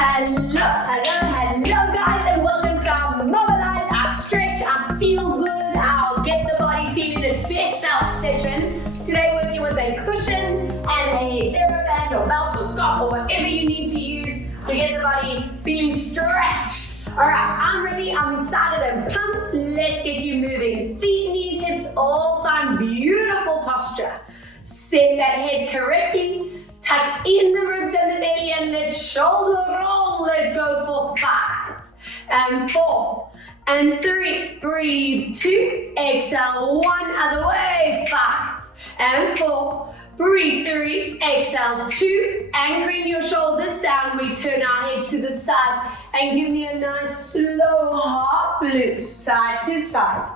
Hello guys, and welcome to our Mobilize, our stretch, our feel good, our get the body feeling its best self session. Today working with a cushion and a TheraBand or belt or scarf or whatever you need to use to get the body feeling stretched. Alright, I'm ready, I'm excited and pumped. Let's get you moving. Feet, knees, hips, all find beautiful posture. Set that head correctly. Tuck in the ribs and the belly and let's shoulder roll. Let's go for 5 and 4 and 3. Breathe 2. Exhale 1. Other way. 5 and 4. Breathe 3. Exhale 2. Anchoring your shoulders down. We turn our head to the side and give me a nice slow half loop side to side.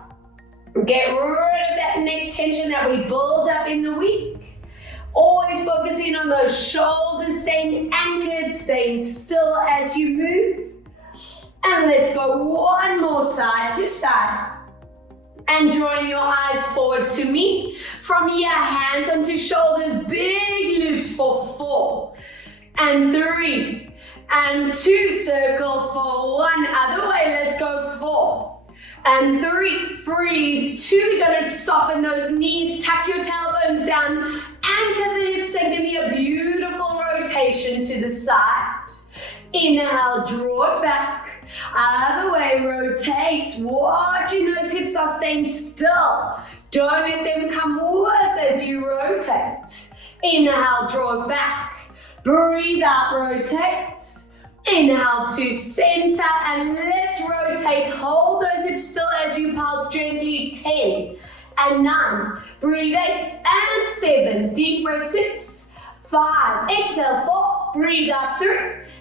Get rid of that neck tension that we build up in the week. Always focusing on those shoulders, staying anchored, staying still as you move. And let's go one more side to side. And drawing your eyes forward to me. From here, hands onto shoulders, big loops for 4 and 3 and 2. Circle for 1. Other way, let's go 4 and 3. Breathe 2. We're going to soften those knees, tuck your tailbones down. Anchor the hips and give me a beautiful rotation to the side. Inhale, draw it back. Other way, rotate. Watching those hips are staying still. Don't let them come with as you rotate. Inhale, draw it back. Breathe out, rotate. Inhale to center and let's rotate. Hold those hips still as you pulse gently. 10 and 9. Breathe 8 and 7. Deep breath 6, 5. Exhale 4. Breathe out 3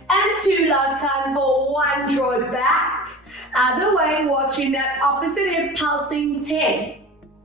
and 2. Last time for 1. Draw it back. Other way, watching that opposite hip pulsing. 10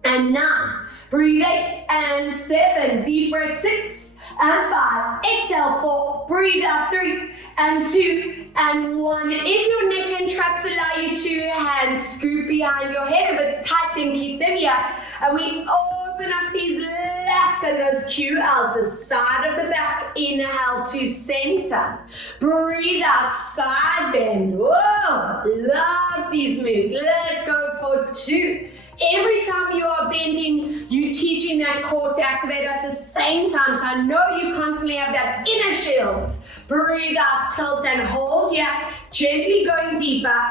and 9. Breathe 8 and 7. Deep breath 6 and 5. Exhale 4. Breathe out 3 and 2 and 1. If your neck and traps allow you to, hands scoop behind your head. If it's tight, then keep them here. And we open up these lats and those QLs, the side of the back. Inhale to center. Breathe out, side bend. Whoa, love these moves. Let's go for 2. Every time you are bending, you're teaching that core to activate at the same time. So I know you constantly have that inner shield. Breathe out, tilt and hold. Yeah, gently going deeper.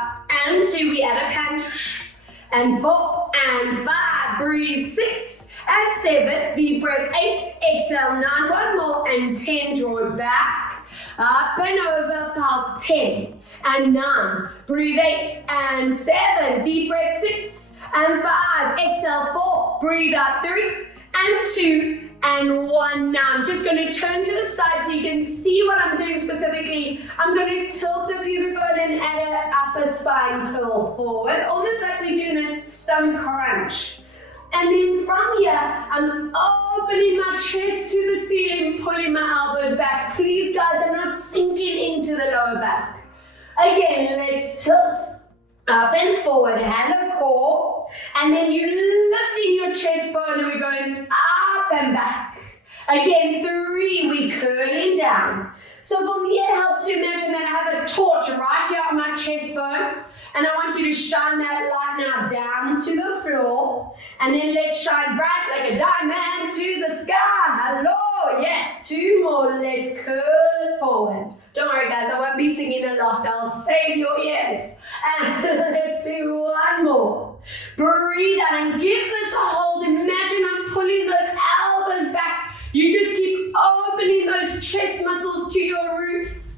And 2, we add a punch. And 4 and 5. Breathe 6 and 7. Deep breath 8. Exhale 9. 1 more and 10. Draw it back. Up and over. Pulse 10 and 9. Breathe 8 and 7. Deep breath 6 and 5. Exhale 4. Breathe out 3 and 2 and 1. Now I'm just going to turn to the side so you can see what I'm doing specifically. I'm going to tilt the pubic bone and add an upper spine curl forward, almost like we're doing a stomach crunch. And then from here, I'm opening my chest to the ceiling, pulling my elbows back. Please guys, I'm not sinking into the lower back. Again, let's tilt. Up and forward, hand on core, and then you're lifting your chest bone and we're going up and back. Again, 3, we curling down. So for me, it helps to imagine that I have a torch right here on my chest bone, and I want you to shine that light now down to the floor, and then let's shine bright like a diamond to the sky. Hello, yes, 2 more, let's curl forward. Don't worry guys, I won't be singing a lot, I'll save your ears. And let's do 1 more. Breathe out and give this a hold. Imagine I'm pulling those elbows back. You just keep opening those chest muscles to your roof.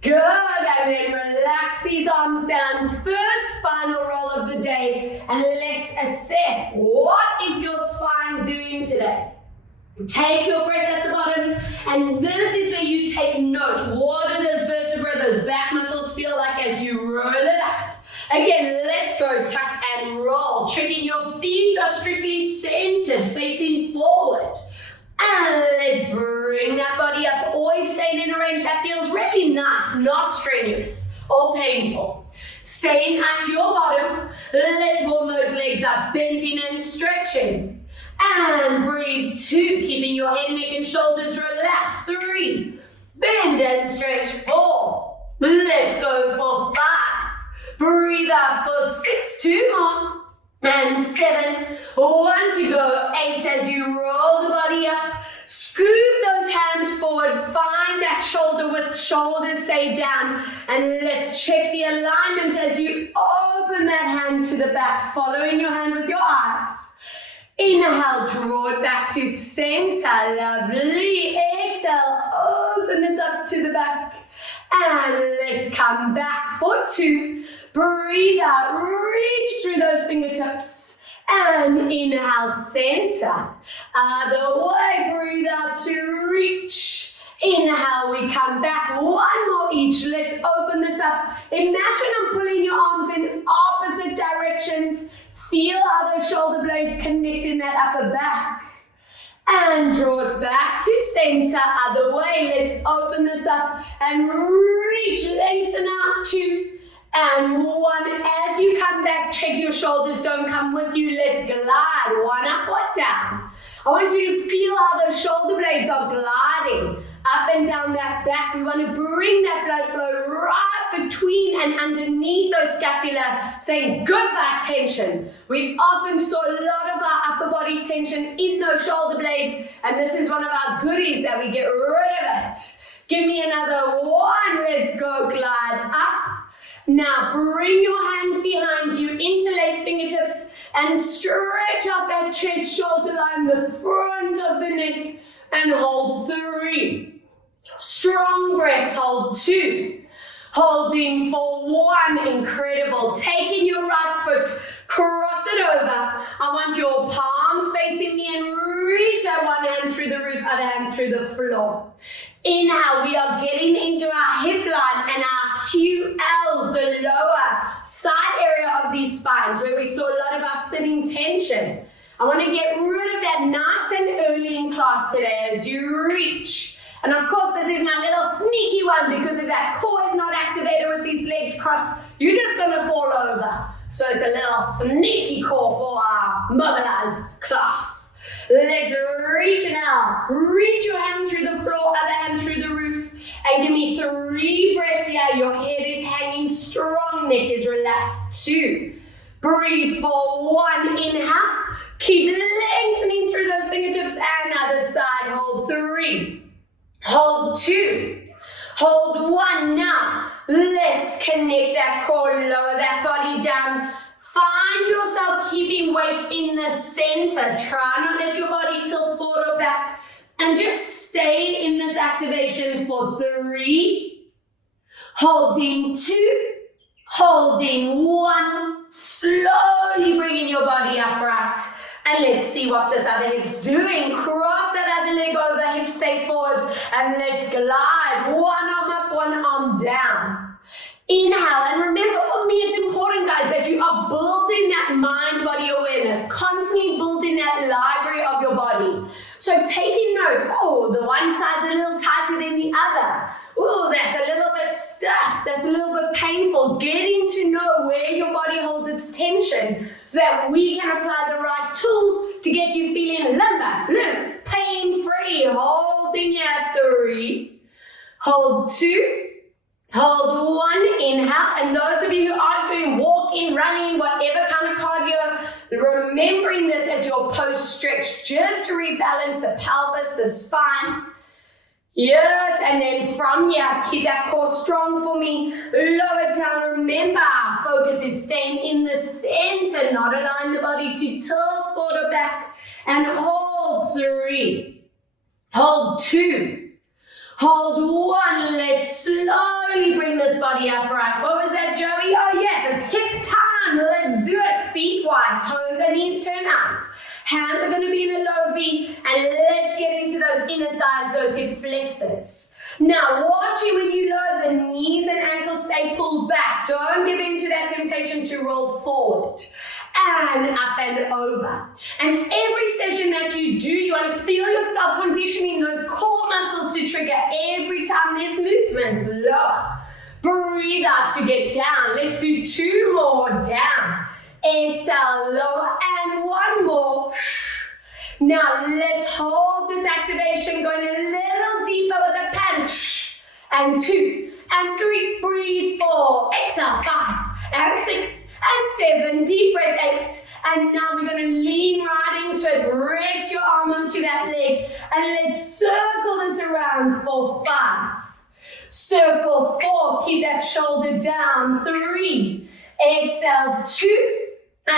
Good, and then relax these arms down. First spinal roll of the day, and let's assess what is your spine doing today. Take your breath at the bottom, and this is where you take note. What do those vertebrae, those back muscles feel like as you roll it up? Again, let's go tuck and roll. Checking your feet are strictly centered, facing forward. And let's bring that body up, always staying in a range that feels really nice, not strenuous or painful. Staying at your bottom, let's warm those legs up, bending and stretching. And breathe 2, keeping your head, neck and shoulders relaxed. 3, bend and stretch. 4, Let's go for 5. Breathe out for 6, 2 more. And 7, 1 to go. 8 as you roll the body up. Scoop those hands forward. Find that shoulder width. Shoulders stay down. And let's check the alignment as you open that hand to the back, following your hand with your eyes. Inhale, draw it back to center. Lovely. Exhale, open this up to the back. And let's come back for 2. Breathe out, reach through those fingertips. And inhale, center. Other way, breathe out to reach. Inhale, we come back. 1 more each. Let's open this up. Imagine I'm pulling your arms in opposite directions. Feel how those shoulder blades connect in that upper back. And draw it back to center. Other way, let's open this up and reach, lengthen out 2. And 1, as you come back, check your shoulders don't come with you. Let's glide, 1 up, 1 down. I want you to feel how those shoulder blades are gliding up and down that back. We want to bring that blood flow right between and underneath those scapula, saying goodbye tension. We often store a lot of our upper body tension in those shoulder blades, and this is one of our goodies that we get rid of it. Give me another 1, let's go, glide up. Now bring your hands behind you, interlace fingertips, and stretch out that chest shoulder line, the front of the neck, and hold 3. Strong breaths, hold 2. Holding for 1, incredible. Taking your right foot, cross it over. I want your palms facing me and reach that one hand through the roof, other hand through the floor. Inhale, we are getting into our hip line and our QLs, the lower side area of these spines, where we store a lot of our sitting tension. I want to get rid of that nice and early in class today as you reach. And of course, this is my little sneaky one, because if that core is not activated with these legs crossed, you're just going to fall over. So it's a little sneaky core for our mobilized class. Let's reach now. Reach your hand through the floor, other hand through the roof. And give me 3 breaths here. Your head is hanging strong, neck is relaxed. 2. Breathe for 1. Inhale. Keep lengthening through those fingertips. And other side. Hold 3. Hold 2. Hold 1. Now, let's connect that core, lower that body down. Find yourself keeping weight in the center. Try not to let your body tilt forward or back. And just stay in this activation for 3. Holding 2. Holding 1. Slowly bringing your body upright. And let's see what this other hip's doing. Cross that other leg over, hip stay forward. And let's glide. 1 arm up, 1 arm down. Inhale, and remember, for me it's important, guys, that you are building that mind-body awareness, constantly building that library of your body. So taking note, oh, the one side's a little tighter than the other. Oh, that's a little bit stuffed, that's a little bit painful. Getting to know where your body holds its tension so that we can apply the right tools to get you feeling limber, loose, pain-free. Holding here at 3, hold 2, hold 1, inhale, and those of you who aren't doing walking, running, whatever kind of cardio, remembering this as your post-stretch, just to rebalance the pelvis, the spine. Yes, and then from here, keep that core strong for me. Lower it down. Remember, our focus is staying in the center, not allowing the body to tilt forward or back. And hold 3, hold 2. Hold 1, let's slowly bring this body upright. What was that, Joey? Oh yes, it's hip time. Let's do it. Feet wide, toes and knees turn out. Hands are going to be in a low V, and let's get into those inner thighs, those hip flexors. Now, watching when you lower the knees and ankles, stay pulled back. Don't give in to that temptation to roll forward. And up and over. And every session that you do, you want to feel yourself conditioning those core muscles to trigger every time there's movement. Lower. Breathe out to get down. Let's do 2 more down. Exhale, lower, and 1 more. Now let's hold this activation, going a little deeper with a punch. And 2, and 3, breathe, 4, exhale, 5, and 6, and 7, deep breath, 8, and now we're going to lean right into it, rest your arm onto that leg, and let's circle this around for 5, circle 4, keep that shoulder down, 3, exhale, 2,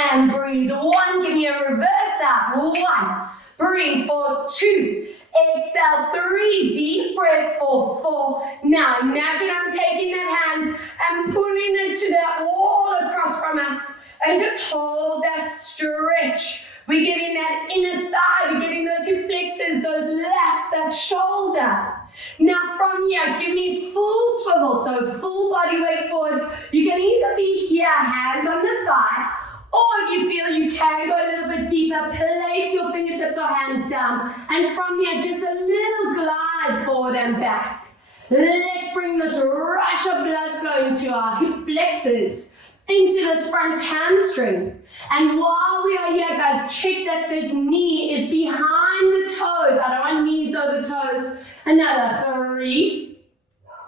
and breathe, 1, give me a reverse out, 1, breathe for 2, exhale, 3, deep breath for 4. Now imagine I'm taking that hand and pulling it to that wall across from us and just hold that stretch. We're getting that inner thigh, we're getting those hip flexors, those lats, that shoulder. Now from here, give me full swivel, so full body weight forward. You can either be here, hands on the thigh, or if you feel you can go a little bit deeper, place your fingertips or hands down. And from here, just a little glide forward and back. Let's bring this rush of blood flow into our hip flexors, into this front hamstring. And while we are here, guys, check that this knee is behind the toes. I don't want knees over toes. Another 3,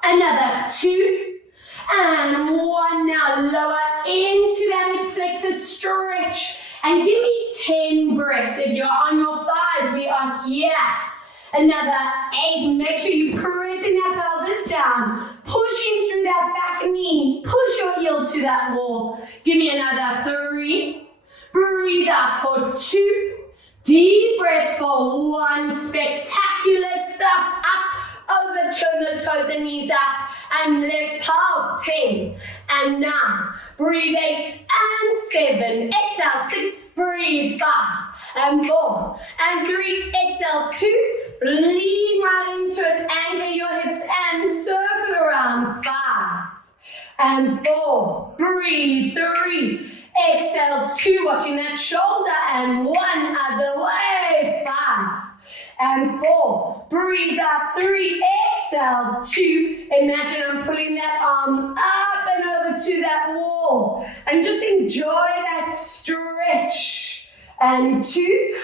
another 2, and 1. Now lower into that hip flexor stretch and give me 10 breaths. If you're on your thighs, we are here. Another 8. Make sure you're pressing that pelvis down, pushing through that back knee. Push your heel to that wall. Give me another 3. Breathe out for 2. Deep breath for 1. Spectacular stuff. Up, over, turn those toes and knees out. And lift, pulse, 10, and 9, breathe, 8, and 7, exhale, 6, breathe, 5, and 4, and 3, exhale, 2, lean right into it, anchor your hips, and circle around, 5, and 4, breathe, 3, exhale, 2, watching that shoulder, and 1, other way, 5, and 4, breathe out, 3, exhale, 2, imagine I'm pulling that arm up and over to that wall, and just enjoy that stretch, and 2,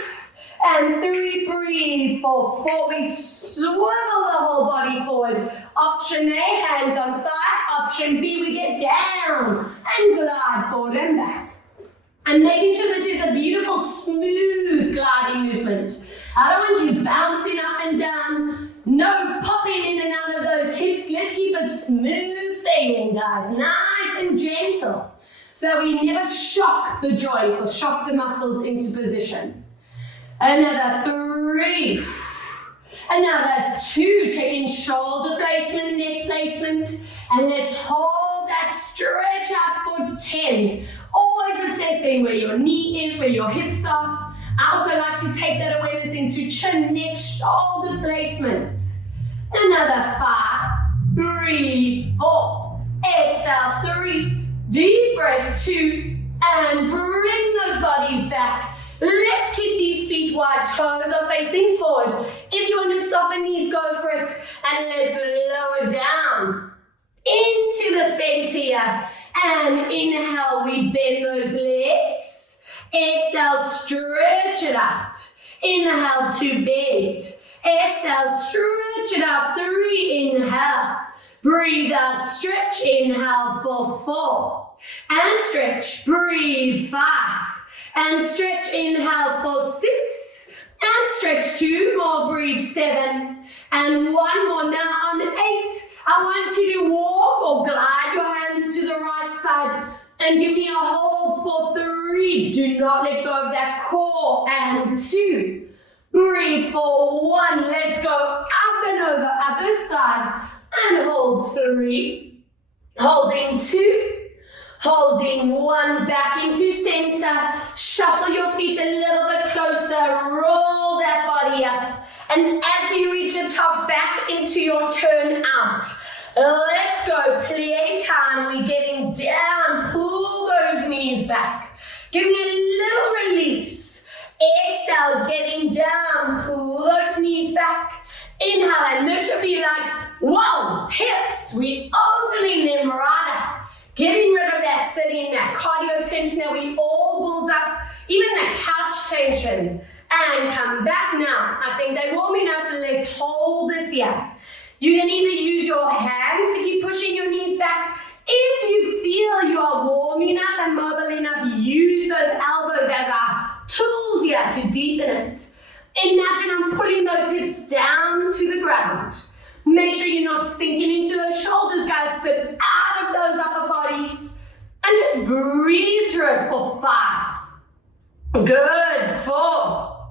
and 3, breathe for 4, we swivel the whole body forward, option A, hands on thigh, option B, we get down, and glide forward and back. And making sure this is a beautiful, smooth gliding movement. I don't want you bouncing up and down. No popping in and out of those hips. Let's keep it smooth sailing, guys. Nice and gentle. So we never shock the joints or shock the muscles into position. Another 3. Another 2. Checking shoulder placement, neck placement. And let's hold that stretch out for 10. Always assessing where your knee is, where your hips are. I also like to take that awareness into chin, neck, shoulder placement. Another 5. Breathe, 4. Exhale, 3. Deep breath, 2. And bring those bodies back. Let's keep these feet wide, toes are facing forward. If you want to soften knees, go for it. And let's lower down into the center here. And inhale, we bend those legs. Exhale, stretch it out. Inhale, 2, bend. Exhale, stretch it out, 3, inhale. Breathe out, stretch, inhale for 4. And stretch, breathe, 5. And stretch, inhale for 6. And stretch, 2 more, breathe, 7. And 1 more, now on 8. I want you to walk or glide your hands to the right side and give me a hold for 3. Do not let go of that core. And 2. Breathe for 1. Let's go up and over, other side. And hold 3. Holding 2. Holding 1, back into center. Shuffle your feet a little bit closer. Roll that body up. And as we reach the top, back into your turn out. Let's go. Play time. We're getting down. Pull those knees back. Give me a little release. Exhale, getting down. Pull those knees back. Inhale, and this should be like, whoa, hips. We're opening them right up. Getting rid of that sitting, that cardio tension that we all build up, even that couch tension. And come back now. I think they're warm enough. Let's hold this here. You can either use your hands to keep pushing your those shoulders, guys. Sit out of those upper bodies and just breathe through it for 5. Good. 4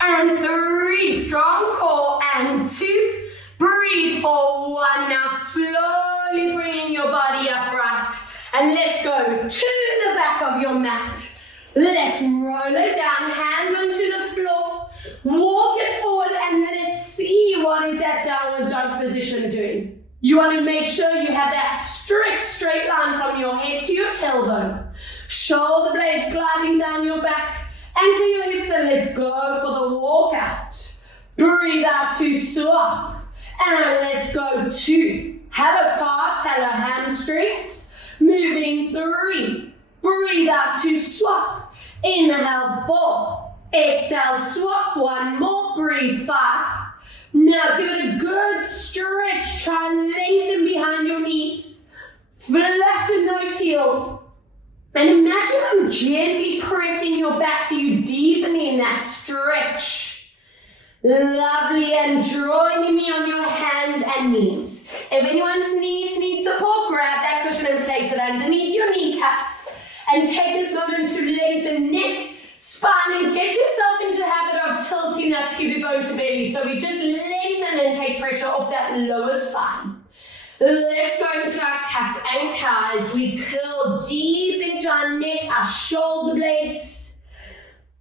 and 3. Strong core and 2. Breathe for 1. Now slowly bringing your body upright. And let's go to the back of your mat. Let's roll it down, hands onto the floor. Walk it forward and let's see what is that downward dog position doing. You want to make sure you have that strict straight line from your head to your tailbone. Shoulder blades gliding down your back. Anchor your hips and let's go for the walk out. Breathe out to swap. And let's go 2. Hello calves, hello hamstrings. Moving 3. Breathe out to swap. Inhale 4. Exhale, swap. 1 more. Breathe 5. Now give it a good stretch. Try and lengthen behind your knees. Flatten those heels. And imagine I'm gently pressing your back so you deepen in that stretch. Lovely, and joining me on your hands and knees. If anyone's knees need support, grab that cushion and place it underneath your kneecaps. And take this moment to lengthen neck, spine, and get yourself into the habit of tilting that pubic bone to belly. So we just lengthen and take pressure off that lower spine. Let's go into our cat and cows. We curl deep into our neck, our shoulder blades.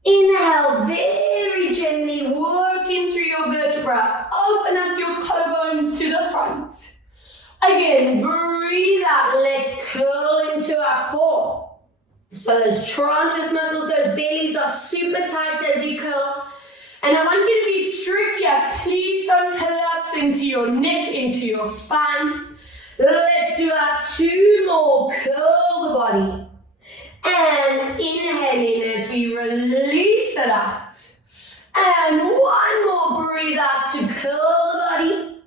Inhale very gently, working through your vertebra. Open up your collarbones to the front. Again, breathe out. Let's curl into our core. So those transverse muscles, those bellies are super tight as you curl. And I want you to be strict here. Please don't collapse into your neck, into your spine. Let's do our 2 more. Curl the body. And inhale in as we release it out. And 1 more. Breathe out to curl the body.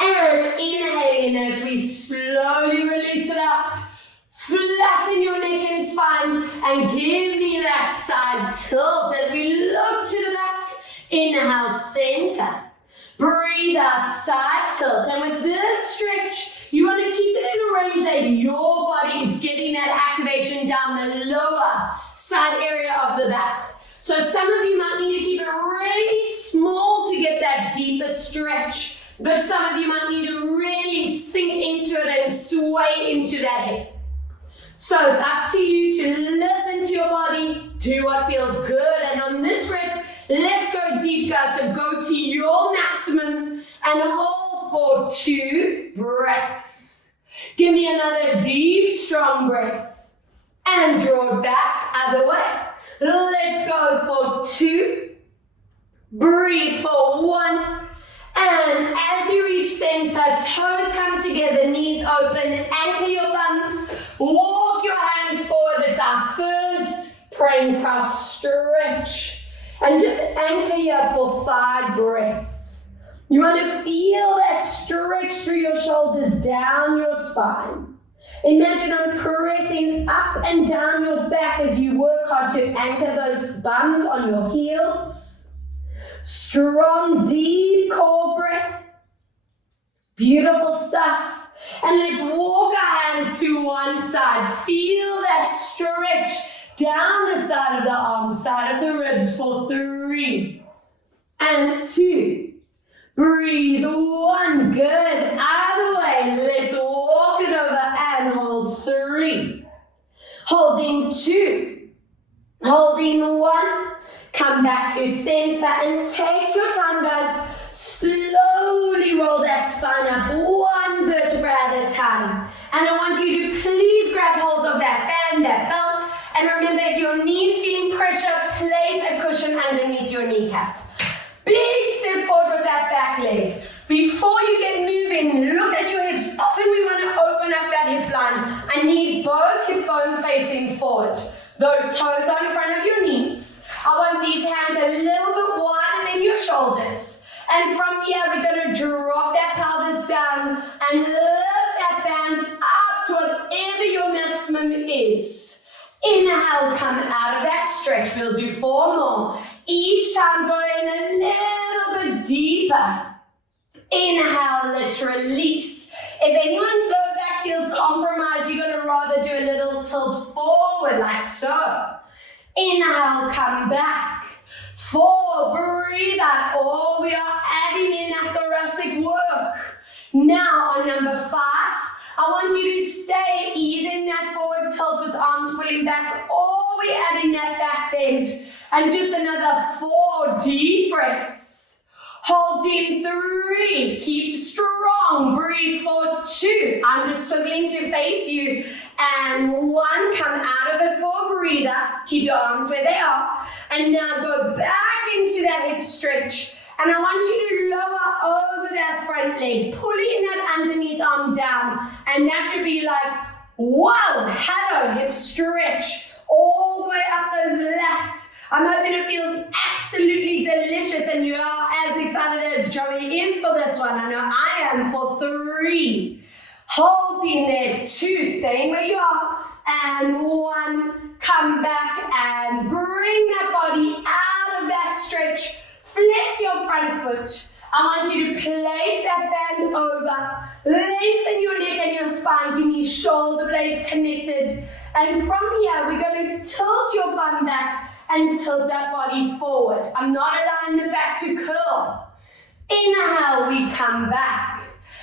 And inhale in as we slowly release it out. Flatten your neck and spine and give me that side tilt as we look to the back. Inhale, center. Breathe out, side tilt. And with this stretch, you want to keep it in a range that your body is getting that activation down the lower side area of the back. So some of you might need to keep it really small to get that deeper stretch, but some of you might need to really sink into it and sway into that hip. So it's up to you to listen to your body, do what feels good, and on this rep, let's go deep, guys. So go to your maximum and hold for 2 breaths. Give me another deep, strong breath and draw it back other way. Let's go for 2. Breathe for 1. And as you reach center, toes come together, knees open, anchor your bums, walk your hands forward. It's our first praying crouch stretch. And just anchor here for 5 breaths. You want to feel that stretch through your shoulders, down your spine. Imagine I'm pressing up and down your back as you work hard to anchor those bums on your heels. Strong, deep core breath. Beautiful stuff. And let's walk our hands to one side. Feel that stretch down the side of the arms, side of the ribs for 3 and 2. Breathe. 1. Good. Other way. Let's walk it over and hold 3. Holding 2. Holding 1. Come back to center and take your time, guys. Slowly roll that spine up 1 vertebra at a time. And I want you to please grab hold of that band, that belt. And remember, if your knee's feeling pressure, place a cushion underneath your kneecap. Big step forward with that back leg. Before you get moving, look at your hips. Often we want to open up that hip line. I need both hip bones facing forward. Those toes are in front of your knees. I want these hands a little bit wider than your shoulders. And from here, we're going to drop that pelvis down and lift that band up to whatever your maximum is. Inhale, come out of that stretch. We'll do 4 more. Each time going a little bit deeper. Inhale, let's release. If anyone's lower back feels compromised, you're going to rather do a little tilt forward like so. Inhale, come back. 4, breathe out. Oh, we are adding in that thoracic work. Now on number 5, I want you to stay either in that forward tilt with arms pulling back, or we're adding that back bend. And just another 4 deep breaths. Hold in 3, keep strong, breathe for 2. I'm just swiveling to face you. And 1, come out of it for a breather. Keep your arms where they are. And now go back into that hip stretch. And I want you to lower over that front leg, pulling that underneath arm down. And that should be like, whoa, hello, hip stretch. All the way up those lats. I'm hoping it feels absolutely delicious and you are as excited as Joey is for this one. I know I am for 3. Hold in there, 2, staying where you are. And 1, come back and bring that body out of that stretch. Flex your front foot. I want you to place that band over. Lengthen your neck and your spine. Give me shoulder blades connected. And from here, we're going to tilt your bum back and tilt that body forward. I'm not allowing the back to curl. Inhale, we come back.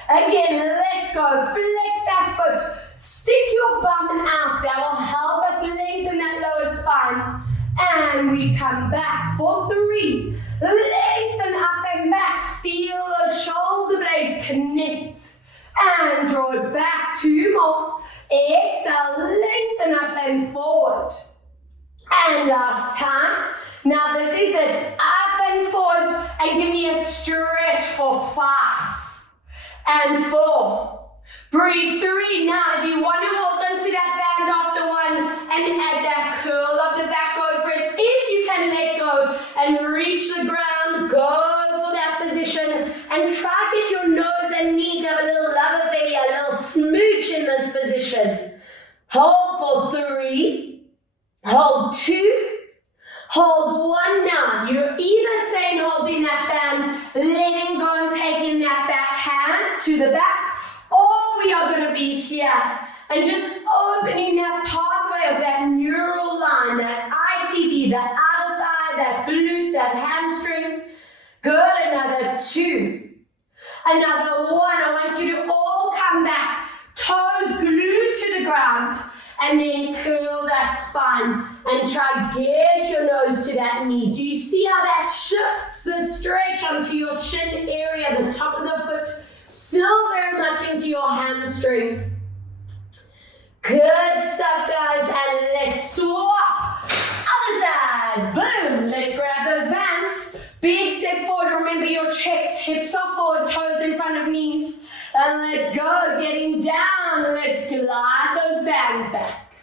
Again, let's go. Flex that foot. Stick your bum out. That will help us lengthen that lower spine. And we come back for 3. Lengthen up and back. Feel those shoulder blades connect. And draw it back. 2 more. Exhale, lengthen up and forward. And last time. Now this is it. Up and forward. And give me a stretch for 5. And 4. Breathe 3. Now if you want to hold on to that band after 1 and add that curl of the back, go for it. If you can let go and reach the ground, go for that position and try to get your nose and knee to have a little love affair, a little smooch in this position. Hold for 3, hold 2, hold 1 now. You're either staying holding that band, letting go and taking that back hand to the back, or we are going to be here and just opening that pathway of that neural line, that ITB, that outer thigh, that glute, that hamstring. Good, another 2. Another 1. I want you to all come back, toes glued to the ground, and then curl that spine and try get your nose to that knee. Do you see how that shifts the stretch onto your shin area, the top of the foot, still very much into your hamstring. Good stuff, guys, and let's swap. Other side, boom. Let's grab those bands. Big step forward. Remember your checks, hips are forward, toes in front of knees. And let's go, getting down. Let's glide those bands back.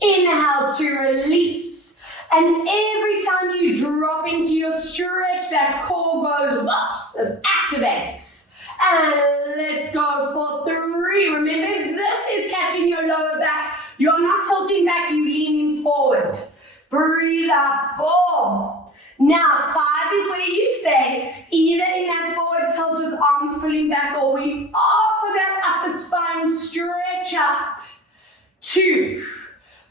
Inhale to release. And every time you drop into your stretch, that core goes, whoops, and activates. And let's go for 3. Remember, this is catching your lower back. You're not tilting back, you're leaning forward. Breathe out, 4. Now, 5 is where you stay, either in that forward tilt with arms pulling back, or we offer that upper spine stretch out. 2,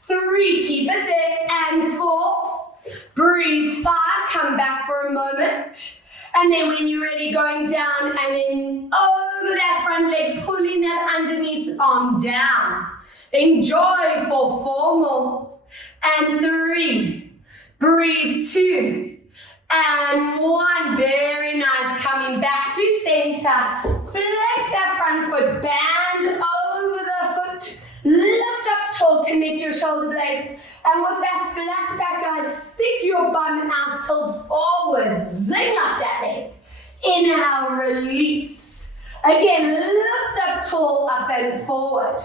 3, keep it there, and 4. Breathe, 5, come back for a moment. And then when you're ready, going down and then over that front leg, pulling that underneath arm down. Enjoy for 4 more. And 3. Breathe, 2. And 1. Very nice. Coming back to center. Flex that front foot. Band over the foot. Lift up tall. Connect your shoulder blades. And with that flat back, guys, stick your bum out, tilt forward, zing up that leg. Inhale, release. Again, lift up tall, up and forward.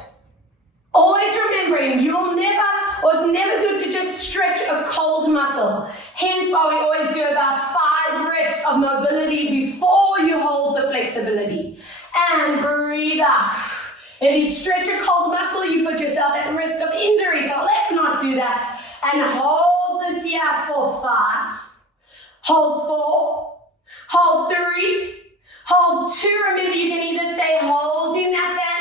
Always remembering, it's never good to just stretch a cold muscle. Hence why we always do about 5 reps of mobility before you hold the flexibility. And breathe out. If you stretch a cold muscle, you put yourself at risk of injury, so let's not do that. And hold this here for 5, hold 4, hold 3, hold 2. Remember, you can either stay holding that band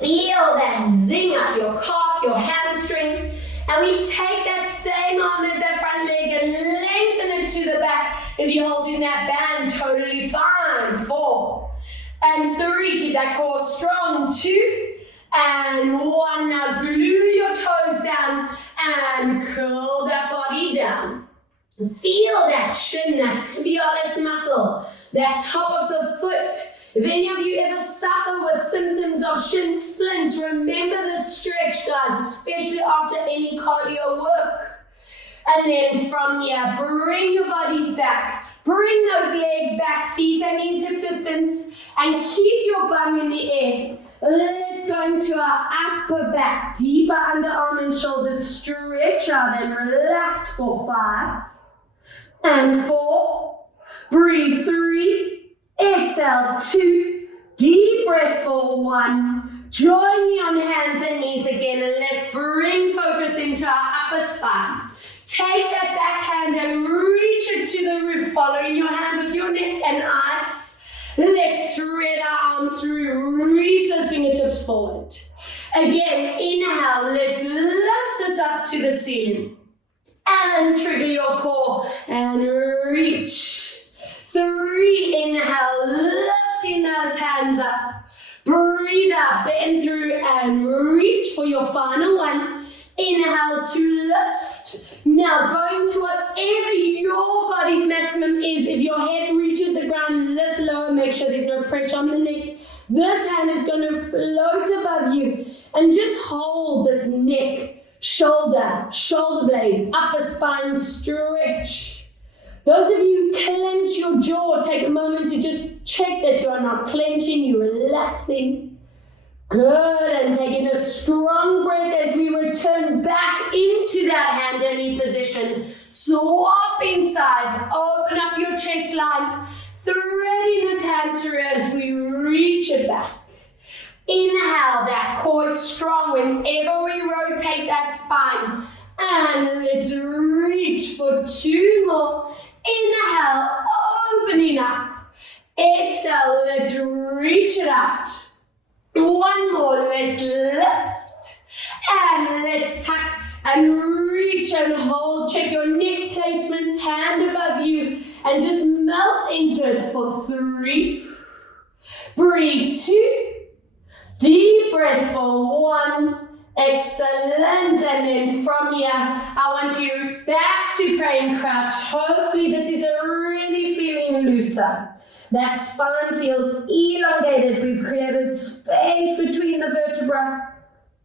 Feel that zing up your calf, your hamstring. And we take that same arm as that front leg and lengthen it to the back. If you're holding that band, totally fine. 4 and 3, keep that core strong. 2 and 1. Now glue your toes down and curl that body down. Feel that shin, that tibialis muscle, that top of the foot. If any of you ever suffer with symptoms of shin splints, remember this stretch, guys, especially after any cardio work. And then from here, bring your bodies back. Bring those legs back, feet and knees hip distance, and keep your bum in the air. Let's go into our upper back, deeper underarm and shoulders. Stretch out and relax for 5 and 4. Breathe 3. Exhale 2. Deep breath for 1. Join me on hands and knees again, and let's bring focus into our upper spine. Take that back hand and reach it to the roof, following your hand with your neck and eyes. Let's thread our arm through, reach those fingertips forward. Again, inhale, let's lift this up to the ceiling. And trigger your core and reach. 3, inhale, lifting those hands up. Breathe out, bend through and reach for your final 1. Inhale to lift. Now going to whatever your body's maximum is. If your head reaches the ground, lift lower, make sure there's no pressure on the neck. This hand is going to float above you and just hold this neck, shoulder blade, upper spine stretch. Those of you who clench your jaw, take a moment to just check that you are not clenching, you're relaxing. Good, and taking a strong breath as we return back into that hand and knee position. Swapping sides, open up your chest line, threading this hand through as we reach it back. Inhale, that core is strong whenever we rotate that spine. And let's reach for 2 more. Inhale, opening up. Exhale, let's reach it out. 1 more, let's lift. And let's tuck and reach and hold. Check your neck placement, hand above you. And just melt into it for 3. Breathe 2. Deep breath for 1. Excellent. And then from here, I want you back to praying crouch. Hopefully this is already feeling looser. That spine feels elongated. We've created space between the vertebrae.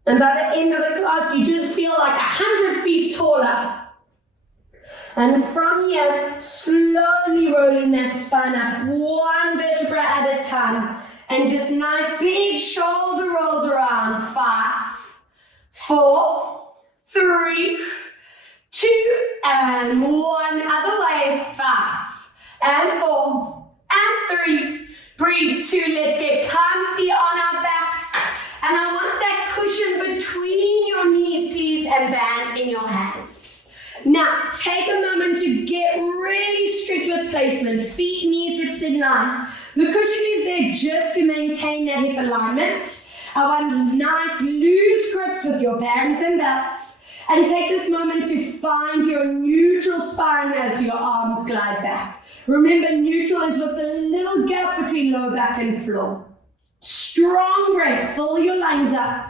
And by the end of the class, you just feel like 100 feet taller. And from here, slowly rolling that spine up, 1 vertebra at a time. And just nice big shoulder rolls around. 5, 4, 3, 2, and 1. Other way. 5, and 4. And 3, breathe 2, let's get comfy on our backs. And I want that cushion between your knees, please, and band in your hands. Now, take a moment to get really strict with placement. Feet, knees, hips in line. The cushion is there just to maintain that hip alignment. I want nice loose grips with your bands and belts. And take this moment to find your neutral spine as your arms glide back. Remember, neutral is with the little gap between lower back and floor. Strong breath, fill your lungs up.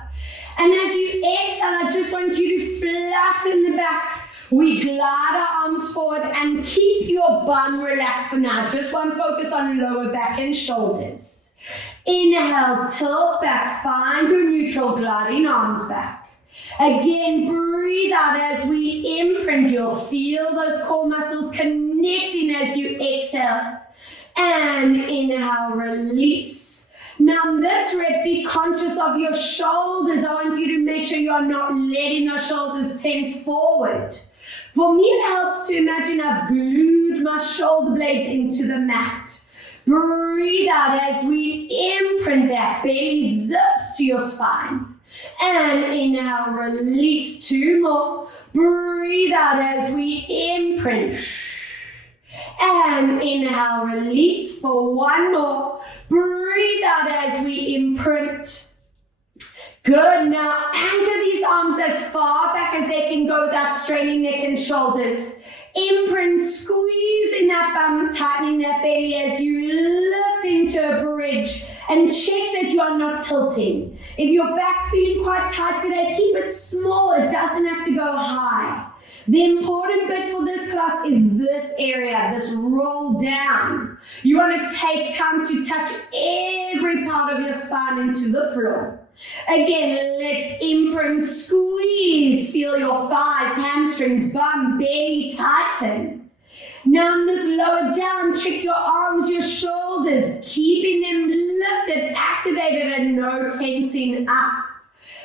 And as you exhale, I just want you to flatten the back. We glide our arms forward and keep your bum relaxed for now. Just one focus on lower back and shoulders. Inhale, tilt back, find your neutral, gliding arms back. Again, breathe out as we imprint. You'll feel those core muscles connecting as you exhale. And inhale, release. Now this rep, be conscious of your shoulders. I want you to make sure you are not letting those shoulders tense forward. For me, it helps to imagine I've glued my shoulder blades into the mat. Breathe out as we imprint that. Belly zips to your spine. And inhale, release. 2 more. Breathe out as we imprint. And inhale, release for 1 more. Breathe out as we imprint. Good. Now anchor these arms as far back as they can go without straining neck and shoulders. Imprint, squeezing that bum, tightening that belly as you lift into a bridge, and check that you are not tilting. If your back's feeling quite tight today, keep it small. It doesn't have to go high. The important bit for this class is this area, this roll down. You want to take time to touch every part of your spine into the floor. Again, let's imprint, squeeze, feel your thighs, hamstrings, bum, belly tighten. Now on this lower down, check your arms, your shoulders, keeping them lifted, activated, and no tensing up.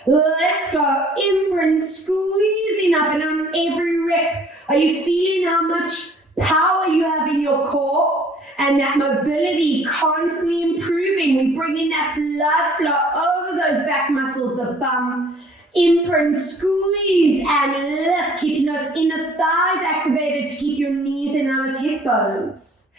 Let's go. Imprint, squeezing up, and on every rep, are you feeling how much power you have in your core? And that mobility constantly improving. We bring in that blood flow over those back muscles, the bum. Imprint, squeeze, and lift, keeping those inner thighs activated to keep your knees in line with hip bones.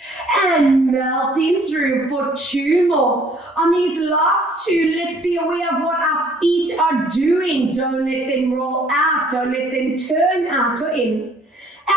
And melting through for 2 more. On these last 2, let's be aware of what our feet are doing. Don't let them roll out. Don't let them turn out or in.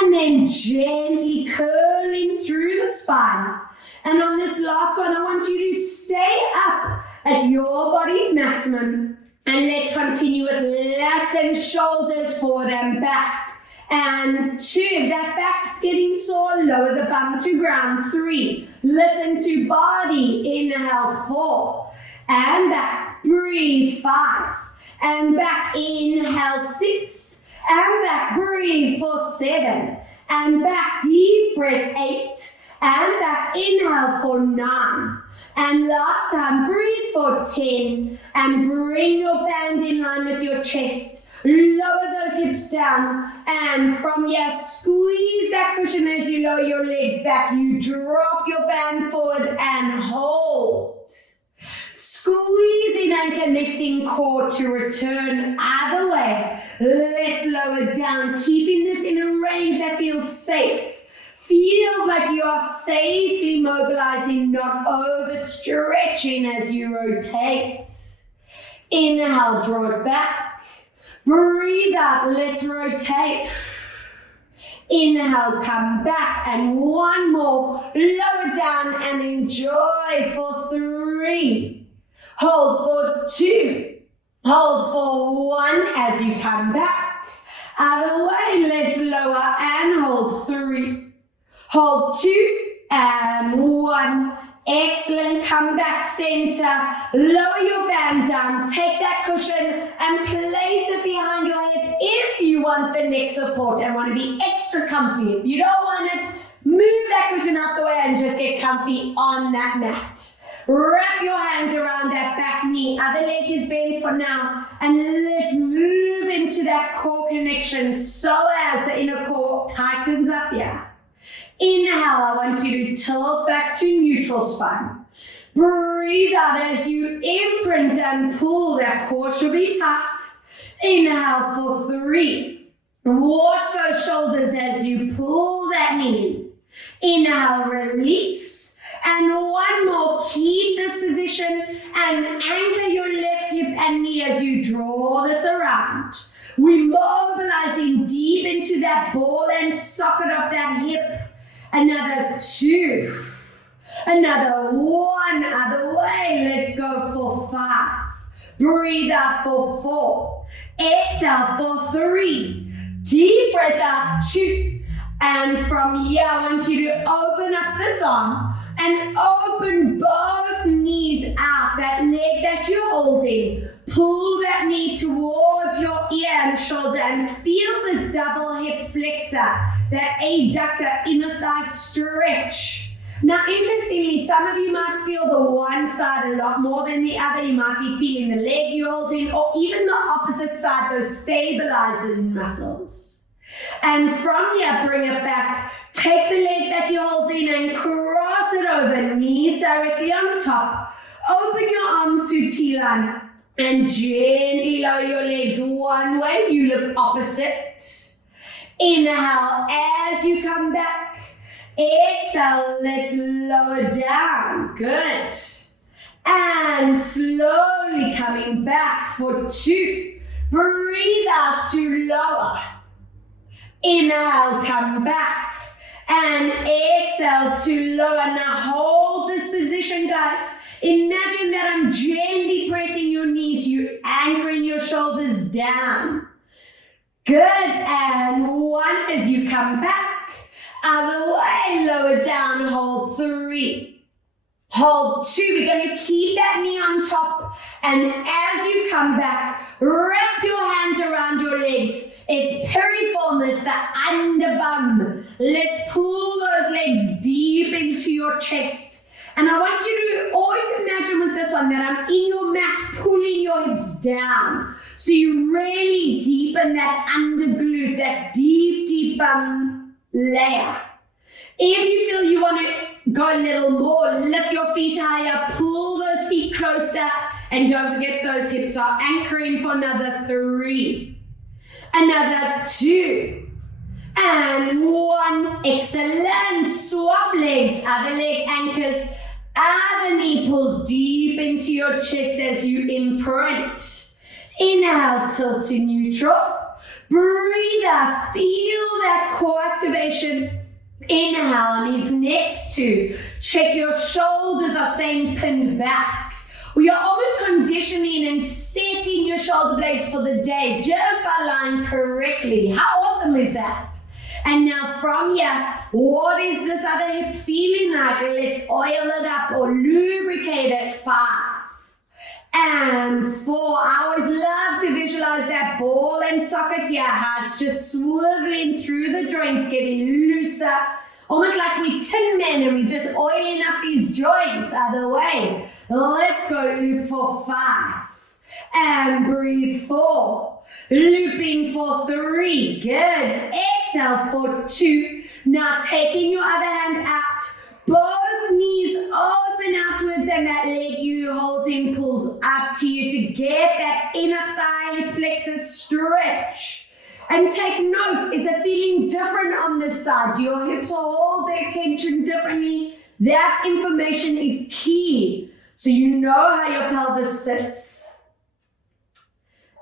And then gently curling through the spine. And on this last one, I want you to stay up at your body's maximum. And let's continue with lats and shoulders forward and back. And 2, if that back's getting sore, lower the bum to ground. 3, listen to body. Inhale, 4. And back, breathe, 5. And back, inhale, 6. And back, breathe for 7. And back, deep breath, 8. And back, inhale for 9. And last time, breathe for 10. And bring your band in line with your chest. Lower those hips down. And from here, squeeze that cushion as you lower your legs back. You drop your band forward and hold. Squeezing and connecting core to return either way. Let's lower down, keeping this in a range that feels safe. Feels like you are safely mobilizing, not overstretching as you rotate. Inhale, draw it back. Breathe out, let's rotate. Inhale, come back, and 1 more. Lower down and enjoy for 3. Hold for 2. Hold for 1 as you come back. Other way, let's lower and hold 3. Hold 2 and 1. Excellent. Come back center. Lower your band down. Take that cushion and place it behind your head if you want the neck support and want to be extra comfy. If you don't want it, move that cushion out the way and just get comfy on that mat. Wrap your hands around that back knee. Other leg is bent for now. And let's move into that core connection so as the inner core tightens up here. Inhale, I want you to tilt back to neutral spine. Breathe out as you imprint and pull. That core should be tight. Inhale for 3. Watch those shoulders as you pull that knee. Inhale, release. And 1 more, keep this position and anchor your left hip and knee as you draw this around. We're mobilizing deep into that ball and socket of that hip. Another 2. Another 1. Other way, let's go for 5. Breathe out for 4. Exhale for 3. Deep breath out, 2. And from here, I want you to open up this arm and open both knees out. That leg that you're holding, pull that knee towards your ear and shoulder and feel this double hip flexor, that adductor inner thigh stretch. Now, interestingly, some of you might feel the one side a lot more than the other. You might be feeling the leg you're holding or even the opposite side, those stabilizing muscles. And from here, bring it back. Take the leg that you're holding and cross it over, knees directly on top. Open your arms to T-line and gently lower your legs one way. You look opposite. Inhale as you come back. Exhale, let's lower down. Good. And slowly coming back for 2. Breathe out to lower. Inhale, come back. And exhale to lower. Now hold this position, guys. Imagine that I'm gently pressing your knees. You're anchoring your shoulders down. Good. And 1 as you come back. Other way, lower down, hold 3. Hold 2. We're going to keep that knee on top. And as you come back, wrap your hands around your legs. It's Piriformis, the under bum. Let's pull those legs deep into your chest. And I want you to always imagine with this one that I'm in your mat pulling your hips down. So you really deepen that under glute, that deep layer. If you feel you want to go a little more, lift your feet higher, pull those feet closer, and don't forget those hips are anchoring for another 3. Another 2. And 1. Excellent. Swap legs. Other leg anchors. Other knee pulls deep into your chest as you imprint. Inhale, tilt to neutral. Breathe out. Feel that core activation. Inhale, knees next to. Check your shoulders are staying pinned back. We are almost conditioning and setting your shoulder blades for the day just by lying correctly. How awesome is that? And now from here, what is this other hip feeling like? Let's oil it up or lubricate it. 5 and 4. I always love to visualize that ball and socket here, how it's just swiveling through the joint, getting looser. Almost like we tin men and we're just oiling up these joints. Other way. Let's go loop for 5. And breathe 4. Looping for 3. Good. Exhale for 2. Now taking your other hand out. Both knees open outwards and that leg you're holding pulls up to you to get that inner thigh hip flexor stretch. And take note, is it feeling different on this side? Do your hips hold their tension differently? That information is key, so you know how your pelvis sits.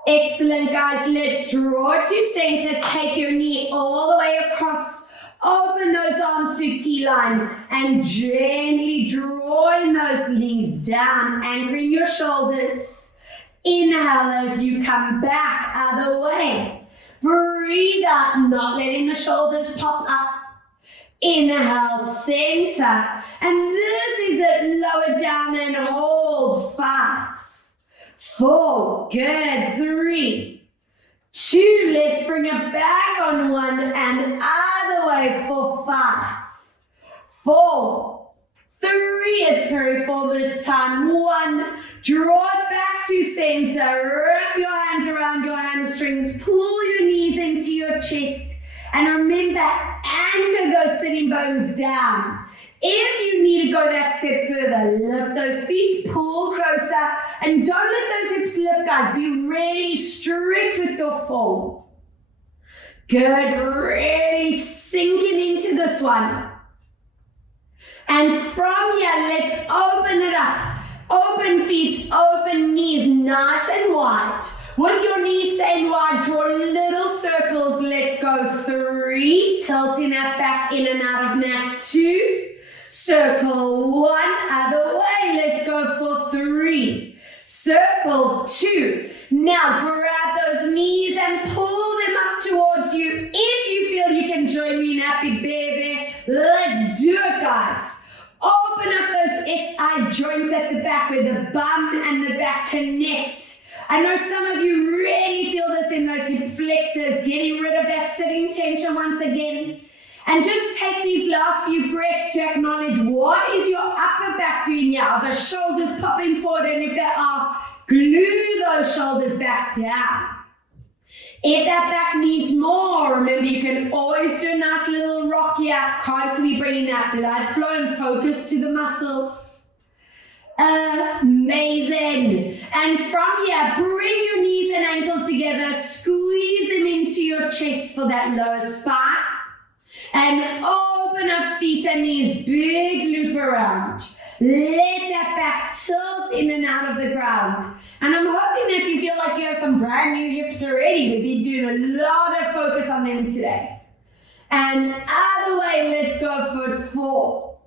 Excellent, guys. Let's draw to center. Take your knee all the way across. Open those arms to T-line and gently drawing those knees down, anchoring your shoulders. Inhale as you come back, other way. Breathe out, not letting the shoulders pop up. Inhale, center. And this is it, lower down and hold. 5, 4, good. 3, 2, let's bring it back on 1 and other way for 5, 4, 3, it's Piriformis time. 1, draw it back to center. Wrap your hands around your hamstrings. Pull your knees into your chest. And remember, anchor those sitting bones down. If you need to go that step further, lift those feet, pull closer, and don't let those hips lift, guys. Be really strict with your form. Good, really sinking into this one. And from here, let's open it up. Open feet, open knees, nice and wide. With your knees staying wide, draw little circles. Let's go 3, tilting that back in and out of mat. 2, circle 1, other way. Let's go for 3, circle 2. Now grab those knees and pull them up towards you. If you feel you can join me in happy baby, let's do it, guys. Open up those SI joints at the back where the bum and the back connect. I know some of you really feel this in those hip flexors, getting rid of that sitting tension once again. And just take these last few breaths to acknowledge what is your upper back doing here. Are the shoulders popping forward? And if they are, glue those shoulders back down. If that back needs more, remember you can always do a nice little rock here, constantly bringing that blood flow and focus to the muscles. Amazing. And from here, bring your knees and ankles together, squeeze them into your chest for that lower spine. And open up feet and knees, big loop around. Let that back tilt in and out of the ground. And I'm hoping that you feel like you have some brand new hips already. We've been doing a lot of focus on them today. And other way, let's go for 4.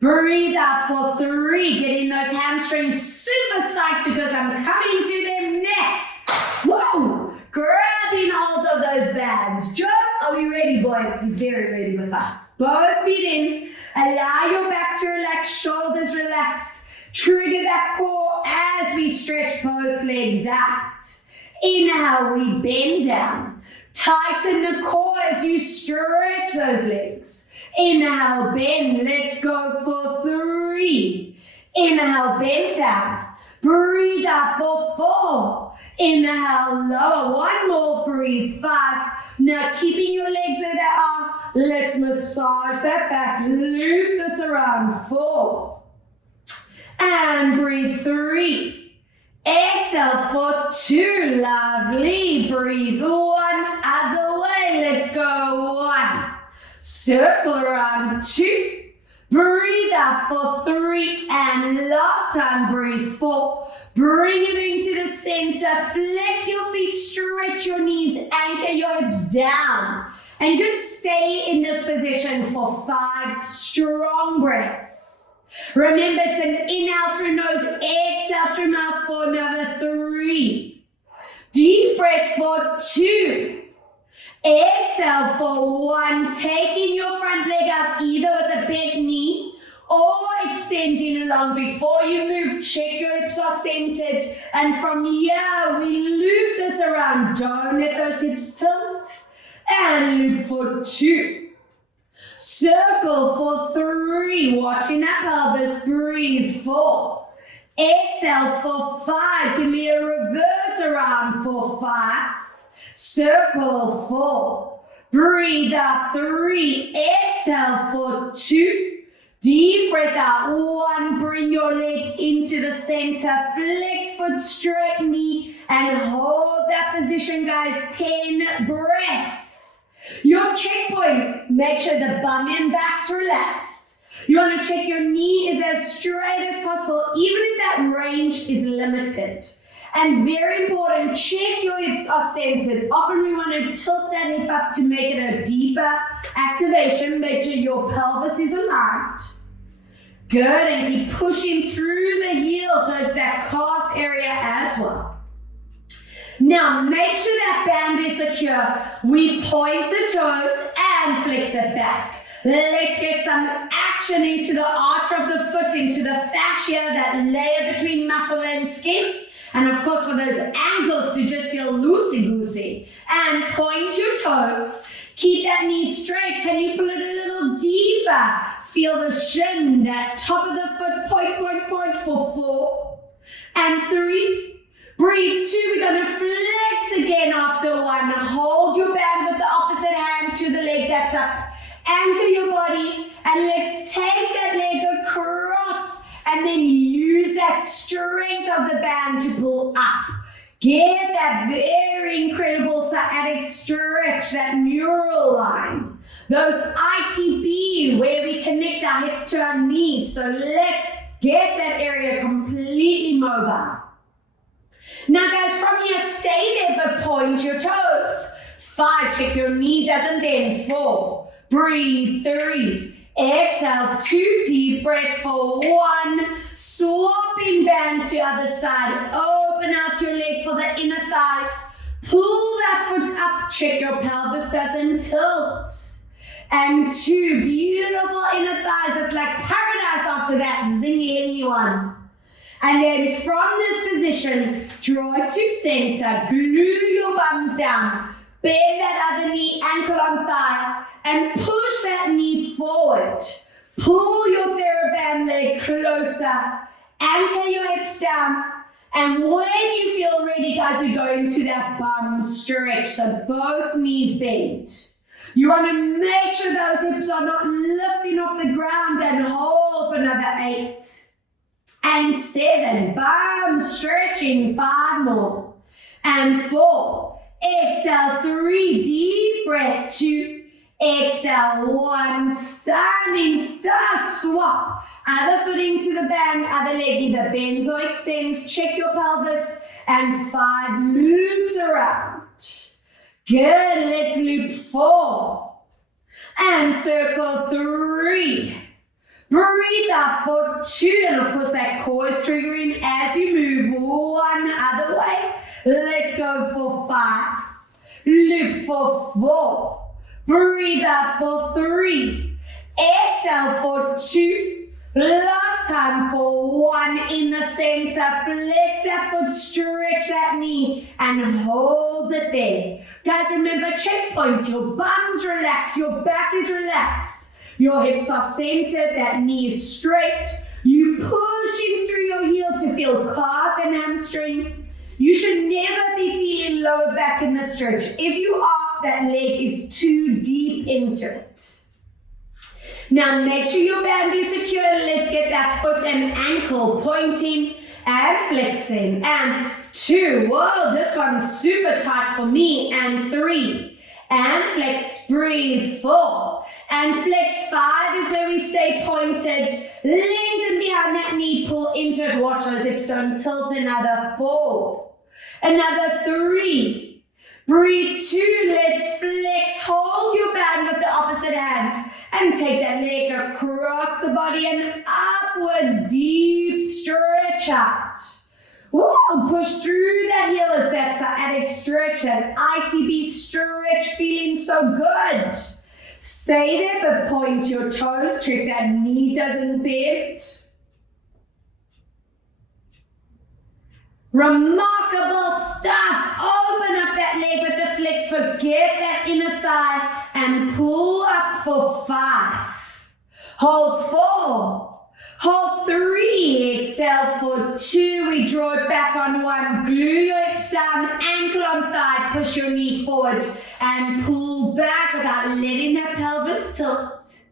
Breathe out for 3. Getting those hamstrings super psyched because I'm coming to them next. Whoa! Grabbing hold of those bands. Joe, are we ready, boy? He's very ready with us. Both feet in. Allow your back to relax, shoulders relaxed. Trigger that core as we stretch both legs out. Inhale, we bend down. Tighten the core as you stretch those legs. Inhale, bend. Let's go for 3. Inhale, bend down. Breathe out for 4. Inhale, lower. 1 more, breathe. 5. Now keeping your legs where they are, let's massage that back. Loop this around. 4. And breathe. 3. Exhale for 2. Lovely. Breathe. 1. Other way. Let's go. 1. Circle around. 2. Breathe out for 3. And last time, breathe. 4. Bring it into the center. Flex your feet. Stretch your knees. Anchor your hips down. And just stay in this position for 5 strong breaths. Remember, it's an inhale through nose, exhale through mouth for another 3. Deep breath for 2. Exhale for 1. Taking your front leg out either with a bent knee or extending along. Before you move, check your hips are centered. And from here, we loop this around. Don't let those hips tilt. And loop for 2. Circle for 3, watching that pelvis, breathe. 4. Exhale for 5, give me a reverse around for 5. Circle 4, breathe out 3, exhale for 2. Deep breath out, 1, bring your leg into the center, flex foot, straight knee, and hold that position, guys, 10 breaths. Your checkpoints, make sure the bum and back's relaxed. You want to check your knee is as straight as possible, even if that range is limited. And very important, check your hips are centered. Often we want to tilt that hip up to make it a deeper activation. Make sure your pelvis is aligned. Good, and keep pushing through the heel so it's that calf area as well. Now, make sure that band is secure. We point the toes and flex it back. Let's get some action into the arch of the foot, into the fascia, that layer between muscle and skin. And of course, for those ankles to just feel loosey-goosey. And point your toes. Keep that knee straight. Can you pull it a little deeper? Feel the shin, that top of the foot, point for 4 and 3. Breathe 2, we're going to flex again after 1. Hold your band with the opposite hand to the leg that's up. Anchor your body and let's take that leg across and then use that strength of the band to pull up. Get that very incredible sciatic stretch, that neural line. Those ITB where we connect our hip to our knees. So let's get that area completely mobile. Now guys, from here, stay there but point your toes. 5, check your knee doesn't bend. 4, breathe. 3, exhale. 2, deep breath for 1. Swapping band to other side. Open out your leg for the inner thighs. Pull that foot up, check your pelvis doesn't tilt. And 2, beautiful inner thighs. It's like paradise after that zingy-lingy one. And then from this position, draw it to center, glue your bums down, bend that other knee, ankle on thigh, and push that knee forward. Pull your TheraBand leg closer, anchor your hips down, and when you feel ready, guys, we go into that bum stretch, so both knees bend. You want to make sure those hips are not lifting off the ground, and hold for another 8. And 7, bum stretching, 5 more. And 4, exhale, 3, deep breath, 2, exhale, 1, standing start, swap. Other foot into the band, other leg either bends or extends. Check your pelvis and 5 loops around. Good, let's loop 4. And circle 3. Breathe up for 2, and of course that core is triggering as you move 1 other way. Let's go for 5. Loop for 4. Breathe up for 3. Exhale for 2. Last time for 1 in the center. Flex that foot, stretch that knee, and hold it there. Guys, remember checkpoints. Your bum's relaxed, your back is relaxed. Your hips are centered, that knee is straight. You pushing through your heel to feel calf and hamstring. You should never be feeling lower back in the stretch. If you are, that leg is too deep into it. Now make sure your band is secure. Let's get that foot and ankle pointing and flexing. And 2, whoa, this one's super tight for me. And 3. And flex, breathe, 4. And flex 5 is where we stay pointed. Lengthen behind that knee, pull into it. Watch those hips don't tilt. Another 4. Another 3. Breathe 2. Let's flex. Hold your band with the opposite hand. And take that leg across the body and upwards. Deep stretch out. Whoa, push through that heel. It's that sciatic stretch, that ITB stretch, feeling so good. Stay there, but point your toes. Check that knee doesn't bend. Remarkable stuff. Open up that leg with the flex. Forget that inner thigh and pull up for 5. Hold 4. Hold 3, exhale for 2, we draw it back on 1, glue your hips down, ankle on thigh, push your knee forward and pull back without letting that pelvis tilt.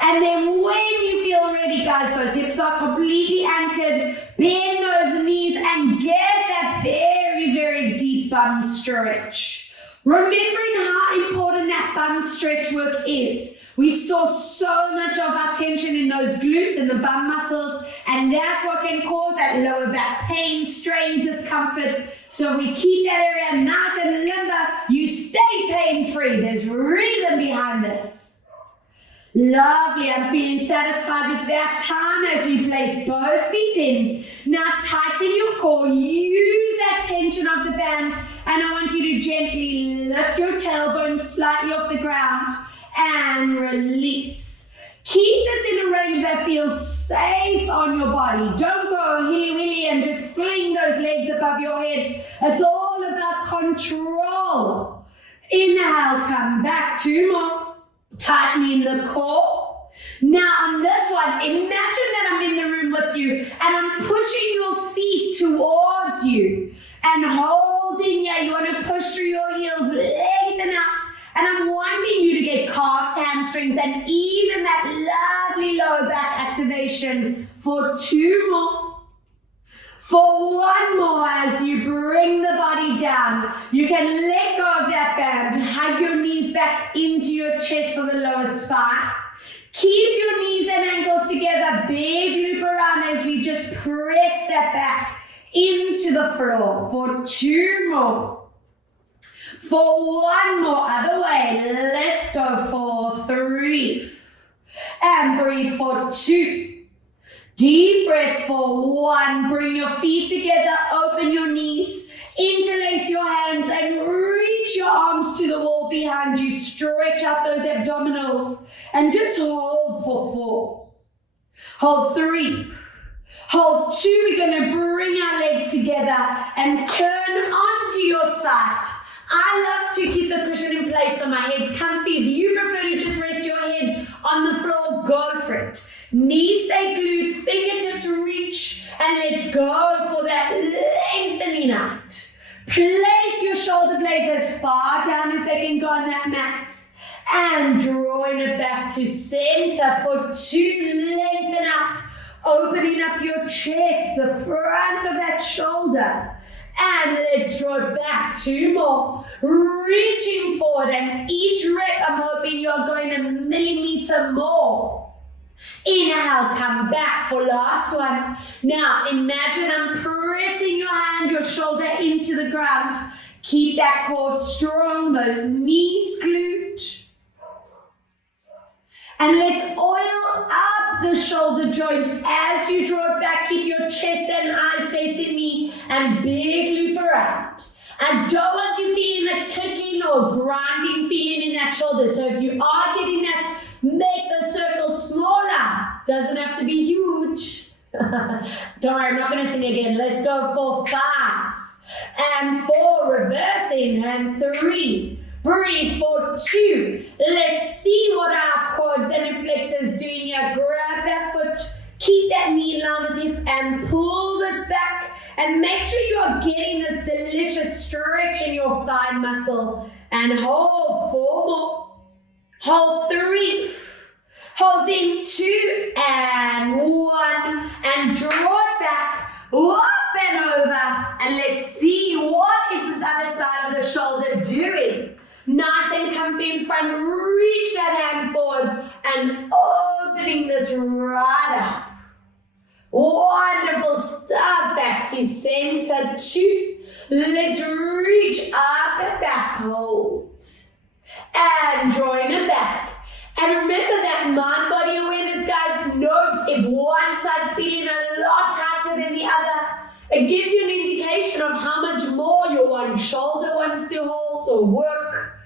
And then when you feel ready, guys, those hips are completely anchored, bend those knees and get that very, very deep bum stretch. Remembering how important that bum stretch work is. We store so much of our tension in those glutes and the bum muscles, and that's what can cause that lower back pain, strain, discomfort. So we keep that area nice and limber. You stay pain-free. There's a reason behind this. Lovely. I'm feeling satisfied with that time as we place both feet in. Now tighten your core. Use that tension of the band, and I want you to gently lift your tailbone slightly off the ground. And release. Keep this in a range that feels safe on your body. Don't go hilly-willy and just fling those legs above your head. It's all about control. Inhale, come back, 2 more. Tightening the core. Now on this one, imagine that I'm in the room with you and I'm pushing your feet towards you and holding. Yeah, you want to push through your heels, lengthen out. And I'm wanting you to get calves, hamstrings, and even that lovely lower back activation for 2 more. For 1 more as you bring the body down. You can let go of that band. Hug your knees back into your chest for the lower spine. Keep your knees and ankles together. Big loop around as we just press that back into the floor for 2 more. For 1 more, other way, let's go for 3. And breathe for 2. Deep breath for 1. Bring your feet together, open your knees, interlace your hands and reach your arms to the wall behind you. Stretch out those abdominals and just hold for 4. Hold 3. Hold 2. We're going to bring our legs together and turn onto your side. I love to keep the cushion in place so my head's comfy. If you prefer to just rest your head on the floor, go for it. Knees stay glued, fingertips reach, and let's go for that lengthening out. Place your shoulder blades as far down as they can go on that mat. And drawing it back to center for 2, lengthen out. Opening up your chest, the front of that shoulder. And let's draw it back, 2 more. Reaching forward, and each rep I'm hoping you're going a millimeter more. Inhale, come back for last one. Now, imagine I'm pressing your hand, your shoulder into the ground. Keep that core strong, those knees glued. And let's oil up the shoulder joint as you draw it back. Keep your chest and eyes facing me and big loop around. I don't want you feeling a clicking or grinding feeling in that shoulder. So if you are getting that, make the circle smaller. Doesn't have to be huge. Don't worry, I'm not going to sing again. Let's go for 5 and 4, reversing, and 3. Breathe for 2. Let's see what our quads and flexors doing here. Grab that foot, keep that knee in line with hip, and pull this back. And make sure you are getting this delicious stretch in your thigh muscle. And hold 4 more. Hold 3. Holding 2 and 1. And draw it back. Up and over. And let's see what is this other side of the shoulder doing. Nice and comfy in front. Reach that hand forward and opening this right up. Wonderful stuff. Back to center. 2. Let's reach up and back. Hold. And drawing it back. And remember that mind-body awareness, guys. Note if one side's feeling a lot tighter than the other, it gives you an indication of how much more your one shoulder wants to hold or work.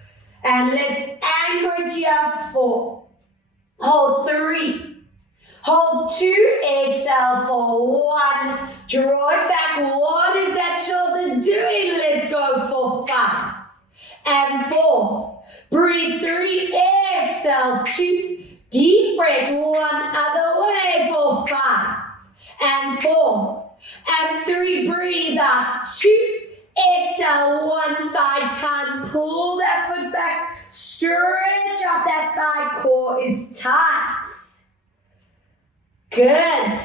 And let's anchor it here. 4. Hold 3. Hold 2. Exhale for 1. Draw it back. What is that shoulder doing? Let's go for 5 and 4. Breathe 3. Exhale 2. Deep breath. 1 other way for 5 and 4 and 3. Breathe out. 2. Exhale, 1 thigh time. Pull that foot back. Stretch out that thigh. Core is tight. Good.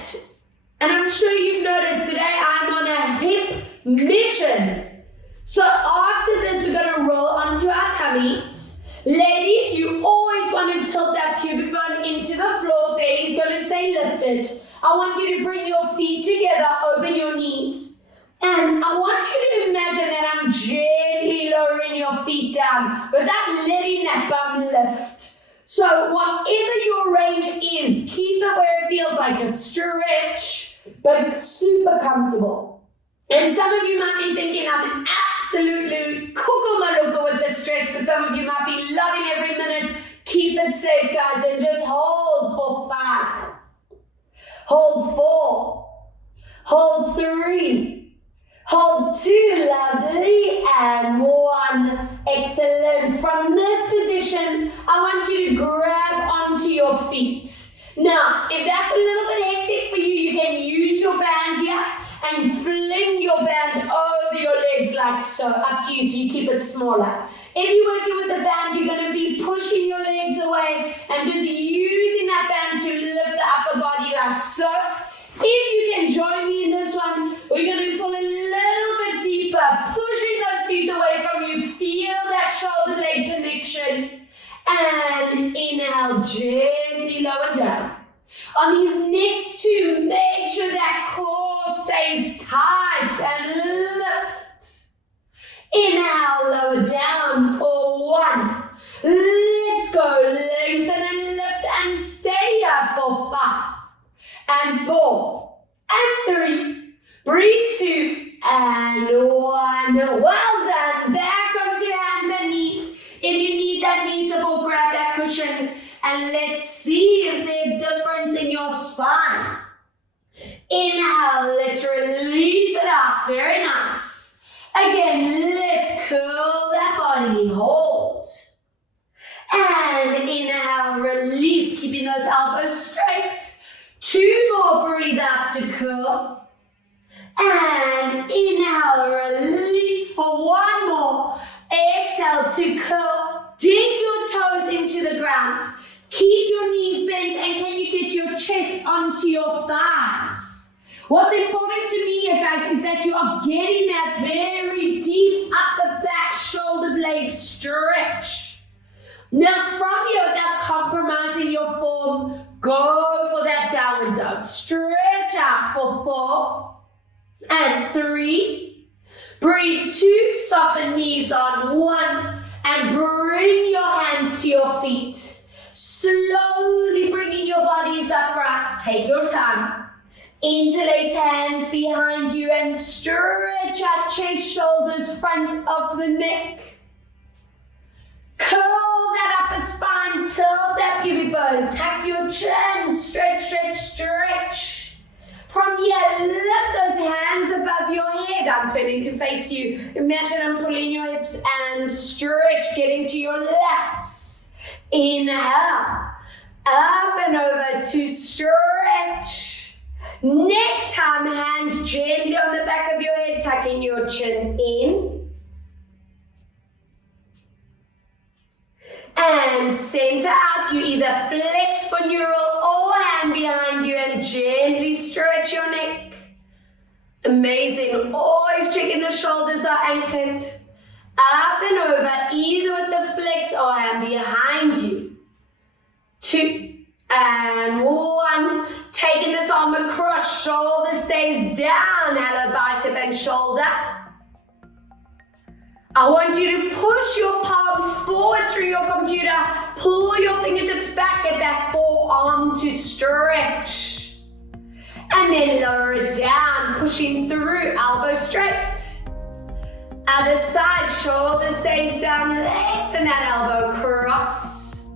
And I'm sure you've noticed today I'm on a hip mission. So after this, we're going to roll onto our tummies. Ladies, you always want to tilt that pubic bone into the floor. Belly's going to stay lifted. I want you to bring your feet together. Open your knees. And I want you to imagine that I'm gently lowering your feet down without letting that bum lift. So whatever your range is, keep it where it feels like a stretch, but super comfortable. And some of you might be thinking I'm absolutely cuckoo-maluka with the stretch, but some of you might be loving every minute. Keep it safe, guys, and just hold for 5. Hold 4. Hold 3. Hold 2, lovely, and 1. Excellent. From this position, I want you to grab onto your feet. Now, if that's a little bit hectic for you, you can use your band here and fling your band over your legs like so, up to you, so you keep it smaller. If you're working with the band, you're going to be pushing your legs away and just using that band to lift the upper body like so. If you can join me in this one, we're going to pull a little bit deeper, pushing those feet away from you. Feel that shoulder leg connection. And inhale, gently lower down. On these next 2, make sure that core stays tight and lift. Inhale, lower down for 1. Let's go, lengthen and lift and stay up for 5. And 4, and 3, breathe 2, and 1. Well done. Back onto your hands and knees. If you need that knee support, grab that cushion. And let's see, is there a difference in your spine? Inhale, let's release it up. Very nice. Again, let's curl that body. Hold. And inhale, release, keeping those elbows straight. 2 more, breathe out to curl. And inhale, release for 1 more. Exhale to curl. Dig your toes into the ground. Keep your knees bent, and can you get your chest onto your thighs? What's important to me here, guys, is that you are getting that very deep upper back shoulder blade stretch. Now from here, without compromising your form, Go for that downward dog. Stretch out for 4 and 3. Breathe 2, soften knees on 1, and bring your hands to your feet. Slowly bringing your bodies upright. Take your time. Interlace hands behind you and stretch out chest, shoulders, front of the neck. Curl that upper spine, tilt that pubic bone, tuck your chin, stretch, stretch, stretch. From here, lift those hands above your head. I'm turning to face you. Imagine I'm pulling your hips and stretch, getting to your lats. Inhale, up and over to stretch. Neck time, hands gently on the back of your head, tucking your chin in. And center out. You either flex for neural or hand behind you and gently stretch your neck. Amazing. Always checking the shoulders are anchored. Up and over, either with the flex or hand behind you. 2 and 1. Taking this arm across, shoulder stays down. Hello, bicep and shoulder. I want you to push your palm forward through your computer. Pull your fingertips back at that forearm to stretch. And then lower it down, pushing through, elbow straight. Other side, shoulder stays down, lengthen that elbow across.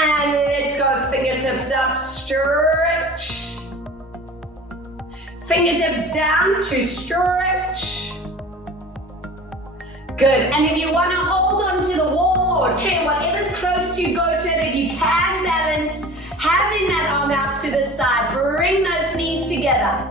And let's go, fingertips up, stretch. Fingertips down to stretch. Good, and if you want to hold on to the wall or chair, whatever's close to you, go to it. If you can balance, having that arm out to the side, bring those knees together.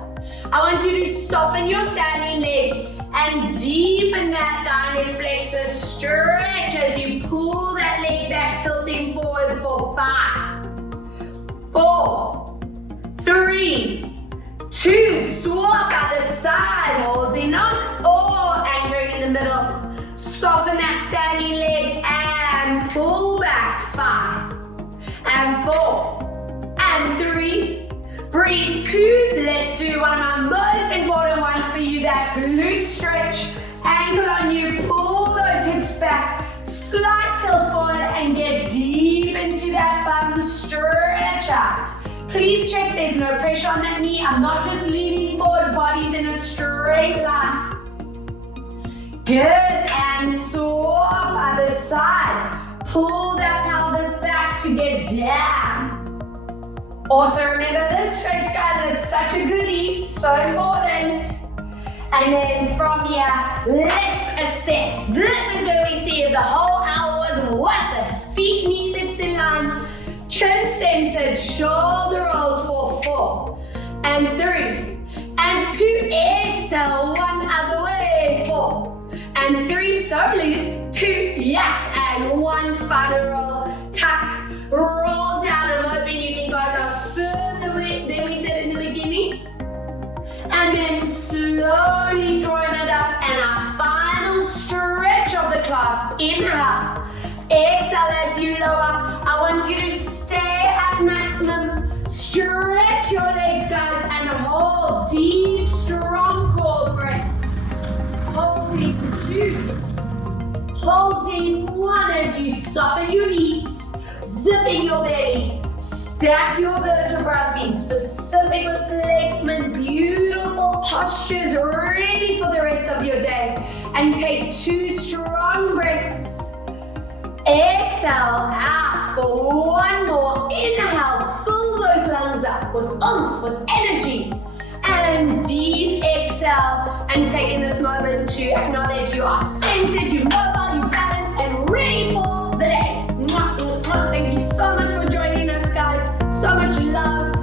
I want you to soften your standing leg and deepen that thigh and flexor, stretch as you pull that leg back, tilting forward for 5, 4, 3, 2, swap other side, holding on, or anchoring in the middle. Soften that standing leg and pull back. 5 and 4 and 3. Breathe 2. Let's do one of my most important ones for you, that glute stretch. Ankle on you, pull those hips back, slight tilt forward and get deep into that bum, stretch out. Please check there's no pressure on that knee. I'm not just leaning forward, body's in a straight line. Good, and swap other side. Pull that pelvis back to get down. Also remember this stretch, guys, it's such a goodie, so important. And then from here, let's assess. This is where we see if the whole hour was worth it. Feet, knees, hips in line. Chin centered, shoulder rolls for 4 and 3 and 2. Exhale, 1 other way, 4 and 3. So loose, 2, yes, and 1. Spider roll, tuck, roll down. I'm hoping you can go a further way than we did in the beginning. And then slowly join it up, and our final stretch of the class. Inhale. Exhale as you lower. I want you to stay at maximum. Stretch your legs, guys, and hold. Deep, strong core breath. Holding 2. Holding 1 as you soften your knees. Zipping your belly. Stack your vertebrae. Be specific with placement. Beautiful postures ready for the rest of your day. And take 2 strong breaths. Exhale out for 1 more. Inhale, fill those lungs up with oomph, with energy. And deep exhale, and taking this moment to acknowledge you are centered, you're mobile, you're balanced, and ready for the day. Thank you so much for joining us, guys. So much love.